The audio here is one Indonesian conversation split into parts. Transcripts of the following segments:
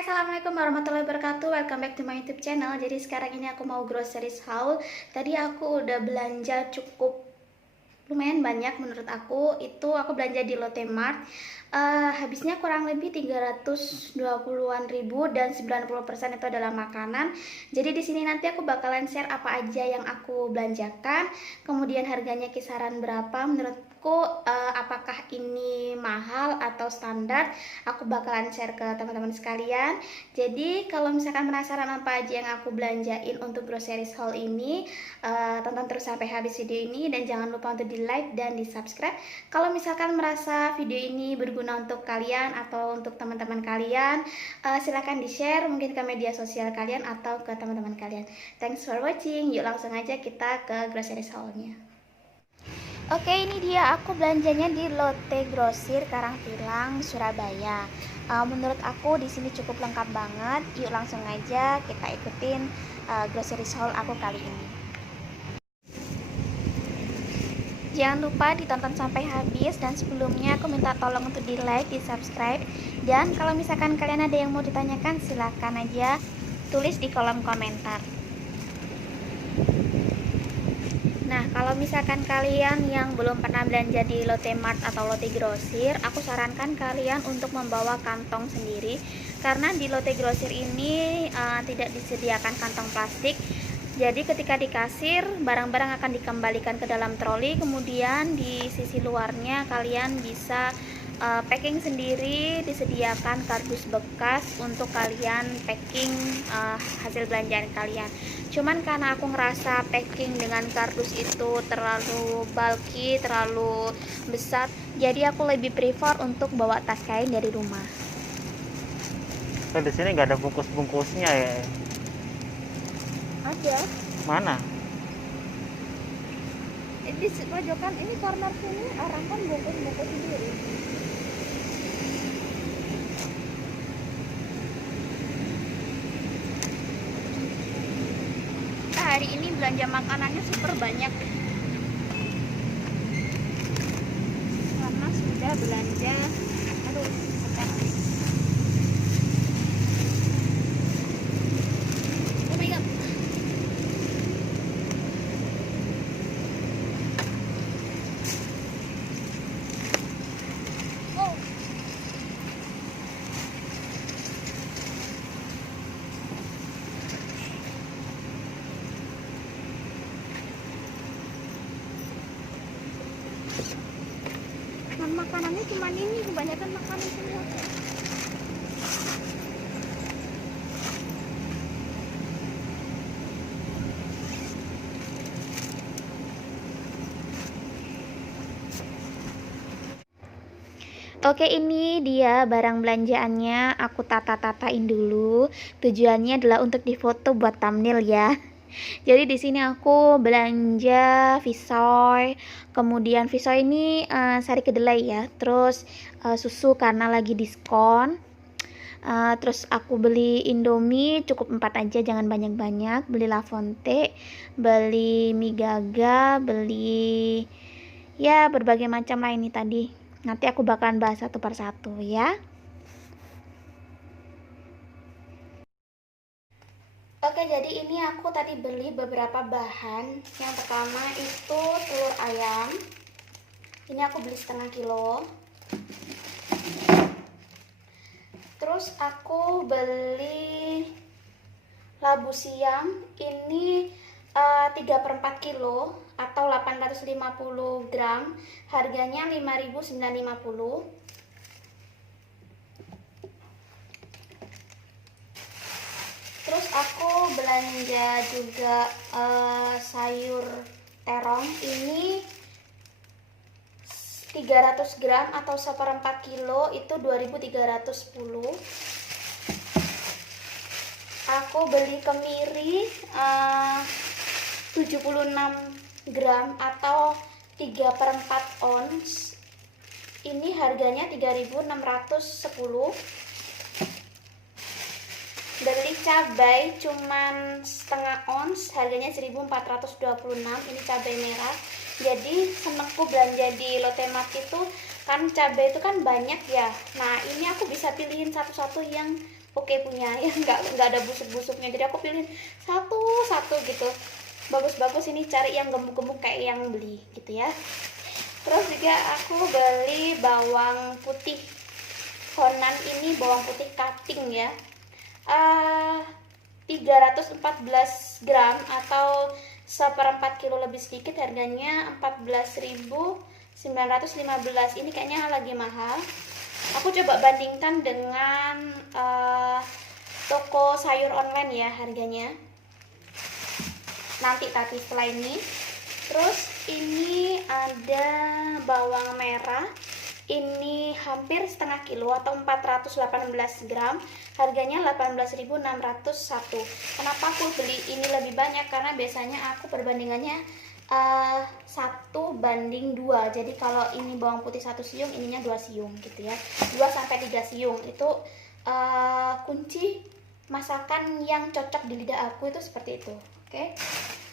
Hai, assalamualaikum warahmatullahi wabarakatuh. Welcome back to my YouTube channel. Jadi sekarang ini aku mau groceries haul. Tadi aku udah belanja cukup lumayan banyak menurut aku. Itu aku belanja di Lotte Mart. Habisnya kurang lebih 320-an ribu dan 90% itu adalah makanan. Jadi di sini nanti aku bakalan share apa aja yang aku belanjakan, kemudian harganya kisaran berapa menurutku, apakah ini mahal atau standar. Aku bakalan share ke teman-teman sekalian. Jadi kalau misalkan penasaran apa aja yang aku belanjain untuk groceries haul ini, tonton terus sampai habis video ini dan jangan lupa untuk di like dan di subscribe. Kalau misalkan merasa video ini berguna untuk kalian atau untuk teman-teman kalian, silahkan di share mungkin ke media sosial kalian atau ke teman-teman kalian. Thanks for watching. Yuk langsung aja kita ke groceries haulnya. Oke, ini dia aku belanjanya di Lotte Grosir Karangpilang, Surabaya. Menurut aku di sini cukup lengkap banget. Yuk langsung aja kita ikutin groceries haul aku kali ini. Jangan lupa ditonton sampai habis, dan sebelumnya aku minta tolong untuk di like, di subscribe, dan kalau misalkan kalian ada yang mau ditanyakan silahkan aja tulis di kolom komentar. Nah, kalau misalkan kalian yang belum pernah belanja di Lotte Mart atau Lotte Grosir, aku sarankan kalian untuk membawa kantong sendiri, karena di Lotte Grosir ini tidak disediakan kantong plastik. Jadi ketika di kasir, barang-barang akan dikembalikan ke dalam troli, kemudian di sisi luarnya kalian bisa packing sendiri, disediakan kardus bekas untuk kalian packing hasil belanjaan kalian. Cuman karena aku ngerasa packing dengan kardus itu terlalu bulky, terlalu besar, jadi aku lebih prefer untuk bawa tas kain dari rumah. Di sini nggak ada bungkus-bungkusnya ya? Ada. Mana? Di pojokan ini, corner sini orang kan bungkus-bungkus sendiri. Hari ini belanja makanannya super banyak karena sudah belanja. Aduh, oh my god. Oh. Makanannya cuma ini, kebanyakan makanan semua. Oke, ini dia barang belanjaannya. Aku tata-tatain dulu. Tujuannya adalah untuk difoto buat thumbnail ya. Jadi di sini aku belanja Visoy. Kemudian Visoy ini sari kedelai ya. Terus susu karena lagi diskon. Terus aku beli Indomie cukup 4 aja, jangan banyak-banyak. Beli Lafonte, beli mie gaga, beli ya berbagai macam lah ini tadi. Nanti aku bakalan bahas satu persatu ya. Oke, jadi ini aku tadi beli beberapa bahan. Yang pertama itu telur ayam. Ini aku beli setengah kilo. Terus aku beli labu siam. Ini 3/4 kilo atau 850 gram. Harganya 5.950. Terus aku belanja juga sayur terong. Ini 300 gram atau 1/4 kilo, itu 2.310. Aku beli kemiri 76 gram atau 3/4 ons. Ini harganya 3.610. Beli cabai cuman setengah ons, harganya 1.426. Ini cabai merah. Jadi senengku belanja di Lotte Mart itu kan cabai itu kan banyak ya. Nah, ini aku bisa pilihin satu-satu yang oke punya ya, nggak ada busuk-busuknya. Jadi aku pilih satu-satu gitu. Bagus-bagus ini, cari yang gemuk-gemuk kayak yang beli gitu ya. Terus juga aku beli bawang putih Honan, ini bawang putih cutting ya. 314 gram atau 1/4 kilo lebih sedikit, harganya 14.915. Ini kayaknya lagi mahal. Aku coba bandingkan dengan toko sayur online ya harganya. Nanti tapi setelah ini. Terus ini ada bawang merah. Ini hampir setengah kilo atau 418 gram. Harganya 18.601. Kenapa aku beli ini lebih banyak? Karena biasanya aku perbandingannya 1:2. Jadi kalau ini bawang putih 1 siung, ininya 2 siung gitu ya. 2-3 siung. Itu kunci masakan yang cocok di lidah aku itu seperti itu. Oke.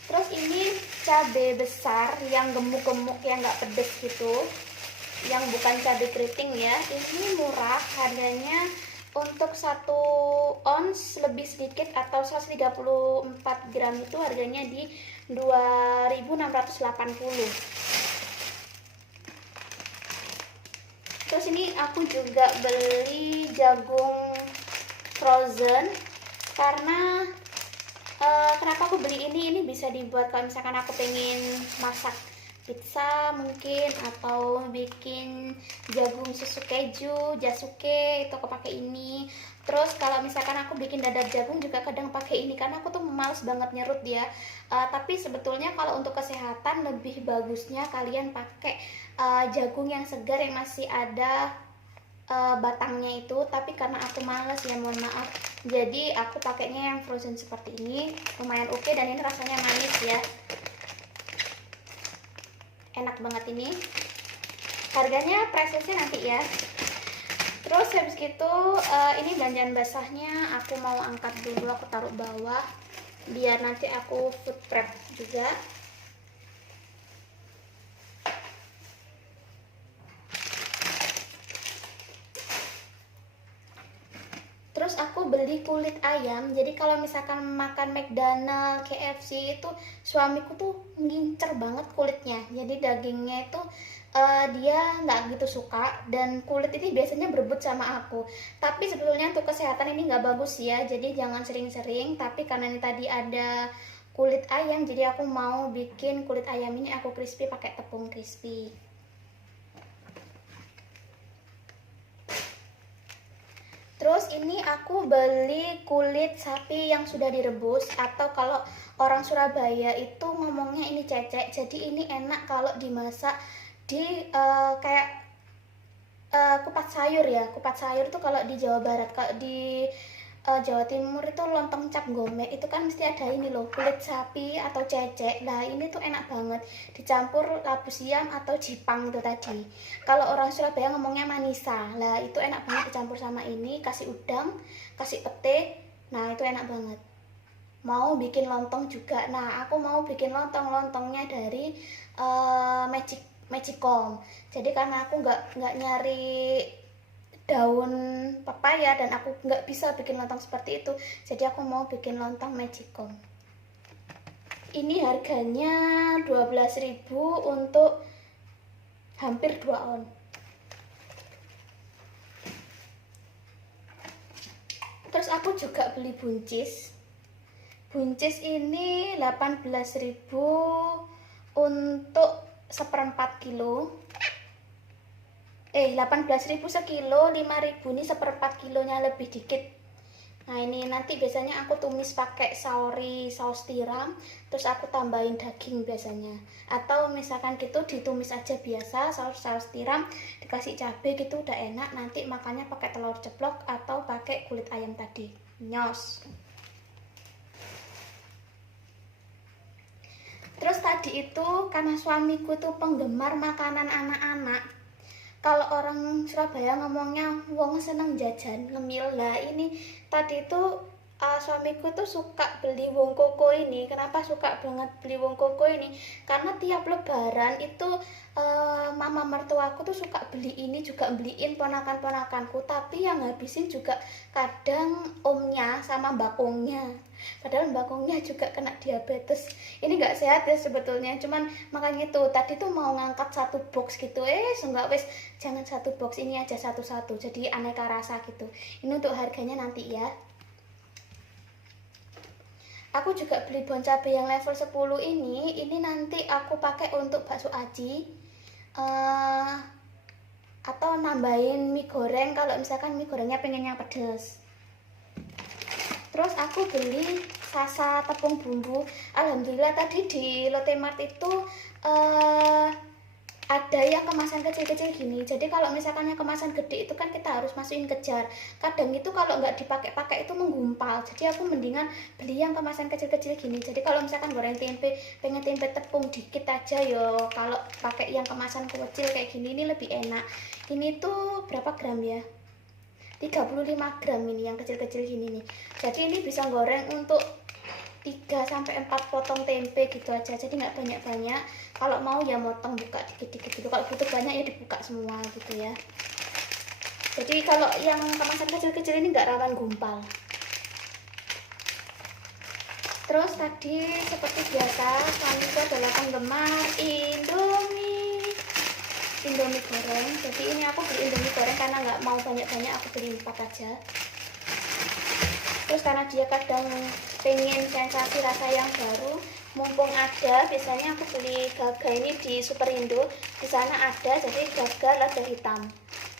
Terus ini cabai besar yang gemuk-gemuk, yang nggak pedes gitu, yang bukan cabai keriting ya. Ini murah, harganya untuk 1 ons lebih sedikit atau 134 gram itu harganya di 2.680. Terus ini aku juga beli jagung frozen karena kenapa aku beli ini bisa dibuat kalau misalkan aku pengen masak pizza mungkin, atau bikin jagung susu keju, jasuke, itu aku pakai ini. Terus kalau misalkan aku bikin dadar jagung juga kadang pakai ini karena aku tuh males banget nyerut ya. Tapi sebetulnya kalau untuk kesehatan lebih bagusnya kalian pakai jagung yang segar yang masih ada batangnya itu, tapi karena aku males ya, mohon maaf, jadi aku pakainya yang frozen seperti ini. Lumayan oke, dan ini rasanya manis ya, enak banget ini. Harganya presisnya nanti ya. Terus habis gitu ini belanjaan basahnya aku mau angkat dulu, aku taruh bawah biar nanti aku food prep juga. Terus aku beli kulit ayam. Jadi kalau misalkan makan McDonald, KFC itu suamiku tuh ngincer banget kulitnya. Jadi dagingnya itu dia nggak gitu suka, dan kulit ini biasanya berebut sama aku. Tapi sebetulnya untuk kesehatan ini nggak bagus ya. Jadi jangan sering-sering. Tapi karena ini tadi ada kulit ayam, jadi aku mau bikin kulit ayam ini aku crispy pakai tepung crispy. Terus ini aku beli kulit sapi yang sudah direbus, atau kalau orang Surabaya itu ngomongnya ini cecek. Jadi ini enak kalau dimasak di kayak kupat sayur ya. Kupat sayur itu kalau di Jawa Barat, kalau di Jawa Timur itu lontong cap gomek, itu kan mesti ada ini loh, kulit sapi atau cecek. Nah ini tuh enak banget dicampur labu siam atau jipang itu tadi. Kalau orang Surabaya ngomongnya manisa. Lah itu enak banget dicampur sama ini, kasih udang, kasih pete. Nah itu enak banget. Mau bikin lontong juga. Nah aku mau bikin lontongnya dari magicom. Jadi karena aku nggak nyari daun pepaya dan aku nggak bisa bikin lontong seperti itu, jadi aku mau bikin lontong magicom. Ini harganya 12.000 untuk hampir 2 on. Terus aku juga beli buncis. Buncis ini 18.000 untuk 1/4 kilo. 18.000 sekilo, 5.000 ini 1/4 kilonya lebih dikit. Nah ini nanti biasanya aku tumis pakai saus tiram, terus aku tambahin daging biasanya. Atau misalkan gitu ditumis aja biasa, saus tiram, dikasih cabai gitu udah enak. Nanti makannya pakai telur ceplok atau pakai kulit ayam tadi, nyos. Terus tadi itu karena suamiku tuh penggemar makanan anak-anak. Kalau orang Surabaya ngomongnya wong seneng jajan, ngemil. Lah ini tadi itu suamiku tuh suka beli wong koko ini. Kenapa suka banget beli wong koko ini? Karena tiap lebaran itu mama mertuaku tuh suka beli ini, juga beliin ponakan-ponakanku, tapi yang ngabisin juga kadang omnya sama mbakongnya. Padahal mbakongnya juga kena diabetes. Ini nggak sehat ya sebetulnya, cuman makanya itu tadi tuh mau ngangkat satu box gitu, enggak, wes jangan satu box, ini aja satu-satu, jadi aneka rasa gitu. Ini untuk harganya nanti ya. Aku juga beli bon cabe yang level 10 ini nanti aku pakai untuk bakso aci, atau nambahin mie goreng kalau misalkan mie gorengnya pengen yang pedes. Terus aku beli sasa tepung bumbu. Alhamdulillah tadi di Lotte Mart itu ada yang kemasan kecil-kecil gini. Jadi kalau misalkan yang kemasan gede itu kan kita harus masukin ke jar. Kadang itu kalau nggak dipakai-pakai itu menggumpal. Jadi aku mendingan beli yang kemasan kecil-kecil gini. Jadi kalau misalkan goreng tempe, pengen tempe tepung dikit aja yo. Kalau pakai yang kemasan kecil kayak gini ini lebih enak. Ini tuh berapa gram ya? 35 gram ini yang kecil-kecil gini nih. Jadi ini bisa goreng untuk 3-4 potong tempe gitu aja, jadi nggak banyak-banyak. Kalau mau ya motong buka dikit-dikit gitu, kalau butuh banyak ya dibuka semua gitu ya. Jadi kalau yang kemasan kecil-kecil ini nggak rawan gumpal. Terus tadi seperti biasa suamiku adalah penggemar Indomie goreng. Jadi ini aku beli Indomie goreng karena nggak mau banyak-banyak, aku beli 4 aja. Terus karena dia kadang pengen sensasi rasa yang baru, mumpung ada, biasanya aku beli gaga ini di Superindo. Di sana ada, jadi gaga lada hitam.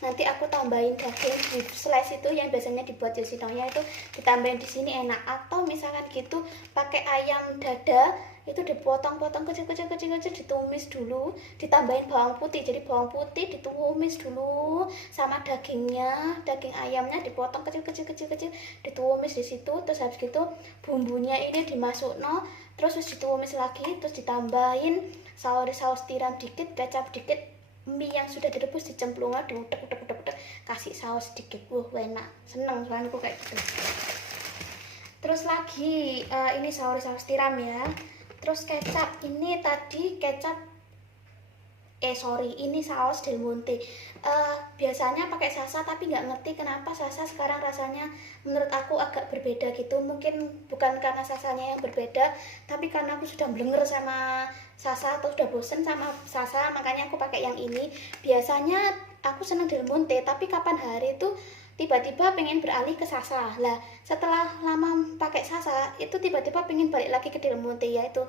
Nanti aku tambahin daging beef slice itu yang biasanya dibuat Yoshinoya itu ditambahin di sini enak. Atau misalkan gitu pakai ayam dada itu dipotong-potong kecil-kecil ditumis dulu, ditambahin bawang putih. Jadi bawang putih ditumis dulu sama dagingnya, daging ayamnya dipotong kecil-kecil ditumis di situ. Terus habis gitu bumbunya ini dimasukno, terus ditumis lagi, terus ditambahin saus tiram dikit, kecap dikit, mie yang sudah direbus dicemplungin, diutek-utek, kasih saus sedikit. Enak, seneng soalnya aku kayak gitu. Terus lagi ini saus tiram ya. Terus kecap, ini tadi kecap ini saus Del Monte. Biasanya pakai Sasa, tapi nggak ngerti kenapa Sasa sekarang rasanya menurut aku agak berbeda gitu. Mungkin bukan karena Sasanya yang berbeda, tapi karena aku sudah blenger sama Sasa atau sudah bosen sama Sasa, makanya aku pakai yang ini. Biasanya aku seneng Del Monte, tapi kapan hari itu tiba-tiba pengen beralih ke Sasa. Lah setelah lama pakai Sasa itu tiba-tiba pengen balik lagi ke Del Monte, ya itu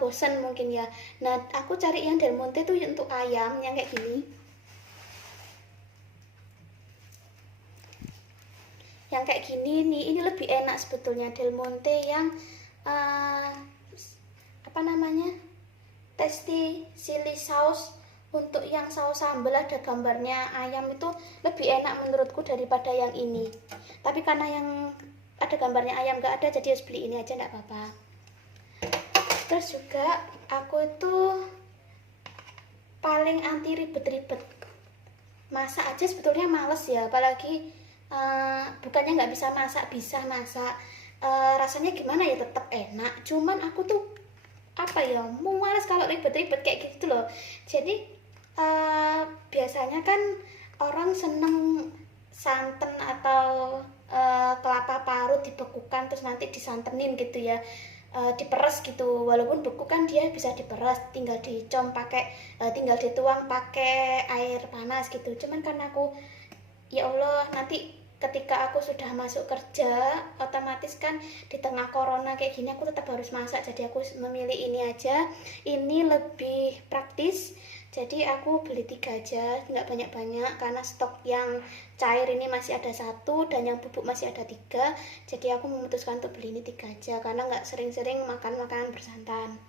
bosen mungkin ya. Nah aku cari yang Del Monte tuh untuk ayam yang kayak gini, nih. Ini lebih enak sebetulnya, Del Monte yang apa namanya, tasty chili sauce. Untuk yang saus sambal ada gambarnya ayam itu lebih enak menurutku daripada yang ini. Tapi karena yang ada gambarnya ayam nggak ada, jadi harus beli ini aja, nggak apa-apa. Terus juga aku itu paling anti ribet-ribet. Masak aja sebetulnya males ya, apalagi bukannya nggak bisa masak, bisa masak. Rasanya gimana ya, tetap enak. Cuman aku tuh apa ya, mau males kalau ribet-ribet kayak gitu loh. Jadi biasanya kan orang seneng santan atau kelapa parut dibekukan terus nanti disantenin gitu ya, diperes gitu. Walaupun beku kan dia bisa diperes, tinggal dicom pakai tinggal dituang pakai air panas gitu. Cuman karena aku, ya Allah, nanti ketika aku sudah masuk kerja otomatis kan di tengah corona kayak gini aku tetap harus masak, jadi aku memilih ini aja. Ini lebih praktis, jadi aku beli 3 aja, nggak banyak-banyak karena stok yang cair ini masih ada 1 dan yang bubuk masih ada 3. Jadi aku memutuskan untuk beli ini 3 aja karena nggak sering-sering makan makanan bersantan.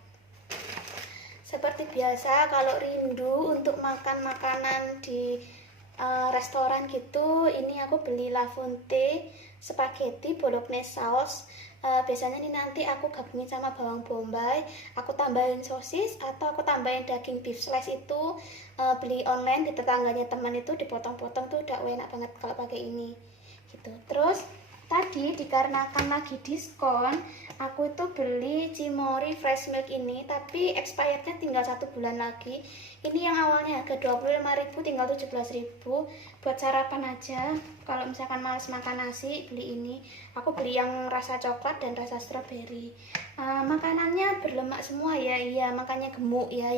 Seperti biasa kalau rindu untuk makan makanan di restoran gitu, ini aku beli La Fonte spaghetti bolognese sauce. Biasanya ini nanti aku gabungin sama bawang bombay, aku tambahin sosis atau aku tambahin daging beef slice itu. Beli online di tetangganya teman itu, dipotong-potong tuh udah enak banget kalau pakai ini gitu. Terus tadi tadi dikarenakan lagi diskon, aku itu beli Cimory Fresh Milk ini, tapi expirednya tinggal 1 bulan lagi. Ini yang awalnya harga 25.000 tinggal 17.000 buat sarapan aja. Kalau misalkan males makan nasi, beli ini. Aku beli yang rasa coklat dan rasa stroberi. Makanannya berlemak semua ya, iya makanya gemuk ya,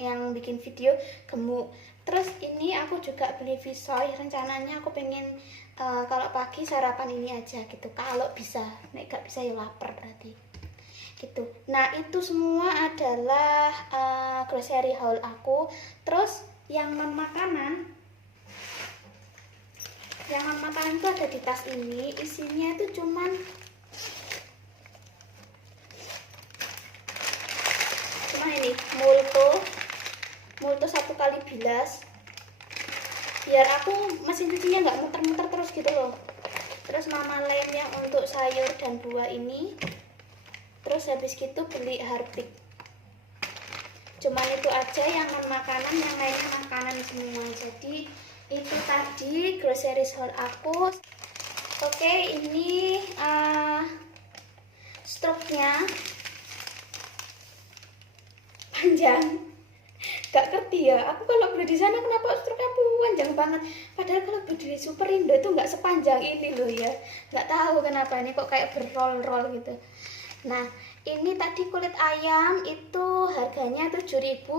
yang bikin video gemuk. Terus ini aku juga beli Visoy, rencananya aku pengen kalau pagi sarapan ini aja gitu, kalau bisa. Nek gak bisa ya lapar berarti gitu. Nah itu semua adalah grocery haul aku. Terus yang non makanan itu ada di tas ini. Isinya itu cuman ini multo 1 kali bilas, biar aku mesin cucinya nggak muter-muter terus gitu loh. Terus mama lem yang untuk sayur dan buah ini. Terus habis gitu beli Harpic. Cuman itu aja yang non makanan, yang lainnya makanan semua. Jadi itu tadi grocery haul aku. Oke, ini struknya panjang, gak ngerti ya. Aku kalau beli di sana kenapa struknya panjang banget, padahal kalau beli di Superindo itu nggak sepanjang ini loh ya. Nggak tahu kenapa ini kok kayak berroll-roll gitu. Nah ini tadi kulit ayam itu harganya 7.800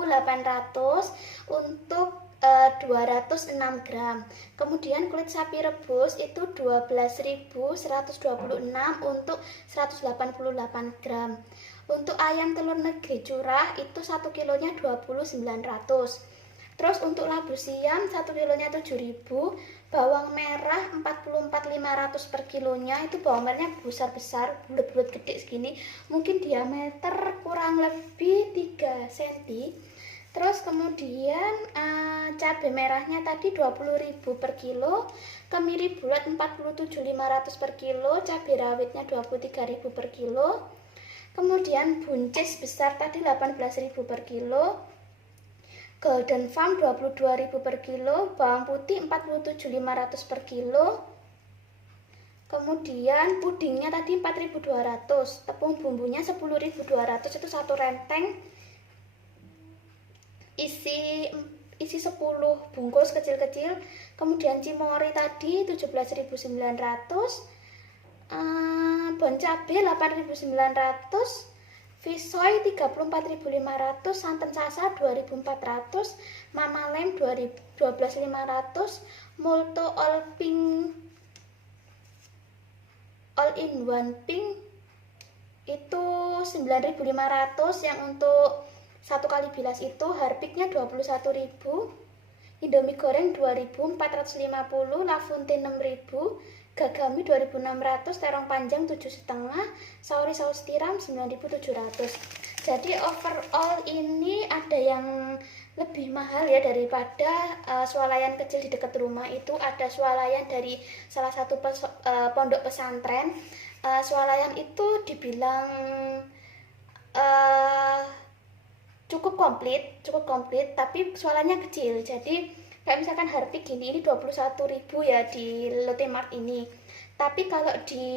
untuk 206 gram. Kemudian kulit sapi rebus itu 12.126 untuk 188 gram. Untuk ayam telur negeri curah itu 1 kilonya 29.900. Terus untuk labu siam 1 kilonya 7.000. Bawang merah 44.500 per kilonya. Itu bawang merahnya besar-besar, bulat-bulat gede segini. Mungkin diameter kurang lebih 3 cm. Terus kemudian cabai merahnya tadi 20.000 per kilo, kemiri bulat 47.500 per kilo, cabai rawitnya 23.000 per kilo. Kemudian buncis besar tadi 18.000 per kilo, Golden Farm 22.000 per kilo, bawang putih 47.500 per kilo. Kemudian pudingnya tadi 4.200, tepung bumbunya 10.200, itu satu renteng isi 10 bungkus kecil-kecil. Kemudian Cimory tadi 17.900, bon cabe 8.900, Visoy 34.500, santan sasa 2.400, Mama Lem 12.500, Multo All in One Pink itu 9.500 yang untuk 1 kali bilas itu. Harpicnya 21.000, Indomie goreng 2.450, Lafontaine 6.000, Gagami 2.600, terong panjang 7,5, sauri saus tiram 9.700. Jadi overall ini ada yang lebih mahal ya daripada swalayan kecil di dekat rumah. Itu ada swalayan dari salah satu pondok pesantren. Swalayan itu dibilang cukup komplit, tapi swalayannya kecil. Jadi kayak misalkan Harpic gini, ini 21.000 ya di Lotte Mart ini. Tapi kalau di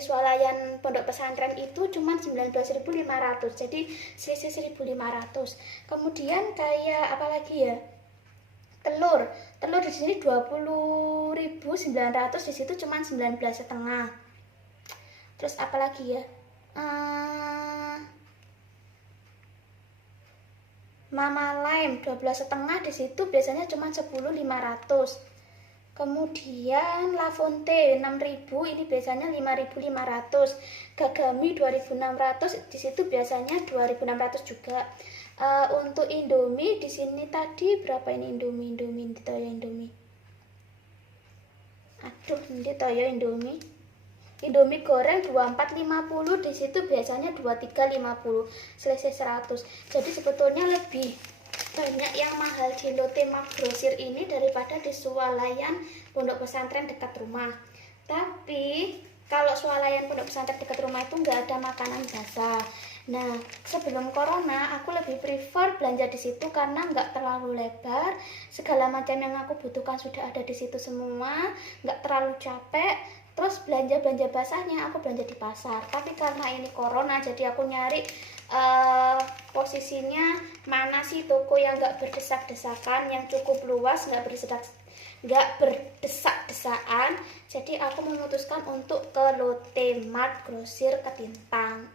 swalayan pondok pesantren itu cuma 19.500. Jadi selisih 1.500. Kemudian kayak apa lagi ya? Telur di sini 20.900, di situ cuma 19,5. Terus apa lagi ya? Mama Lime 12,5, di situ biasanya cuma 10.500. Kemudian Lafontaine 6.000, ini biasanya 5.500. Gagami 2.600, di situ biasanya 2.600 juga. Untuk Indomie di sini tadi berapa ini Indomie di toyo Indomie. Aduh, ini toyo Indomie. Indomie goreng 24.50, di situ biasanya 23.50, selisih 100. Jadi sebetulnya lebih banyak yang mahal di Lotte Mart Grosir ini daripada di swalayan pondok pesantren dekat rumah. Tapi kalau swalayan pondok pesantren dekat rumah itu nggak ada makanan basah. Nah, sebelum corona aku lebih prefer belanja di situ karena nggak terlalu lebar, segala macam yang aku butuhkan sudah ada di situ semua, nggak terlalu capek. Terus belanja basahnya aku belanja di pasar, tapi karena ini corona jadi aku nyari posisinya mana sih toko yang nggak berdesak-desakan, yang cukup luas, nggak berdesak-desaan. Jadi aku memutuskan untuk ke Lotte Mart Grosir Ketintang,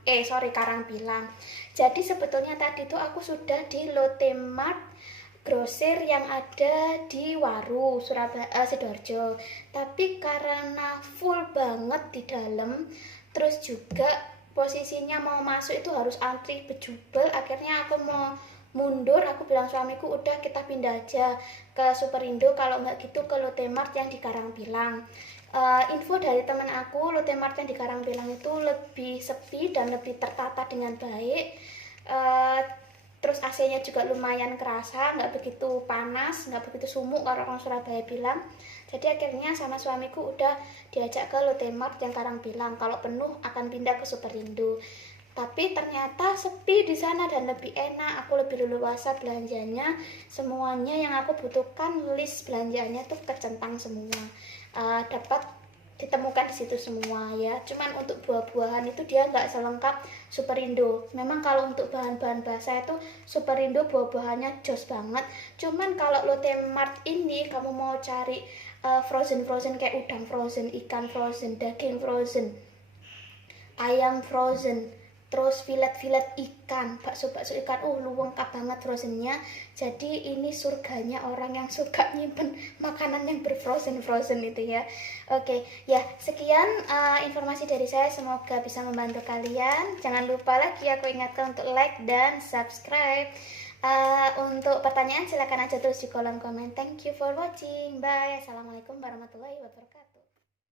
Karangpilang. Jadi sebetulnya tadi tuh aku sudah di Lotte Mart grosir yang ada di Waru, Sidoarjo. Tapi karena full banget di dalam, terus juga posisinya mau masuk itu harus antri bejubel, akhirnya aku mau mundur. Aku bilang suamiku, udah kita pindah aja ke Superindo, kalau nggak gitu ke Lotte Mart yang di Karangpilang. Info dari teman aku, Lotte Mart yang di Karangpilang itu lebih sepi dan lebih tertata dengan baik. Terus AC-nya juga lumayan kerasa, nggak begitu panas, nggak begitu sumuk kalau orang Surabaya bilang. Jadi akhirnya sama suamiku udah diajak ke Lotte Mart yang Karangpilang. Kalau penuh akan pindah ke Superindo. Tapi ternyata sepi di sana dan lebih enak. Aku lebih leluasa belanjanya. Semuanya yang aku butuhkan, list belanjanya tuh kecentang semua. Dapat ditemukan di situ semua ya. Cuman untuk buah-buahan itu dia nggak selengkap Superindo. Memang kalau untuk bahan-bahan basah itu Superindo buah-buahannya jos banget. Cuman kalau Lotte Mart ini kamu mau cari frozen kayak udang frozen, ikan frozen, daging frozen, ayam frozen, terus filet ikan, bakso ikan, lengkap banget frozennya. Jadi ini surganya orang yang suka nyimpen makanan yang berfrozen itu ya. Oke, ya sekian informasi dari saya, semoga bisa membantu kalian. Jangan lupa lagi aku ingatkan untuk like dan subscribe. Untuk pertanyaan silakan aja tulis di kolom komen. Thank you for watching, bye. Assalamualaikum warahmatullahi wabarakatuh.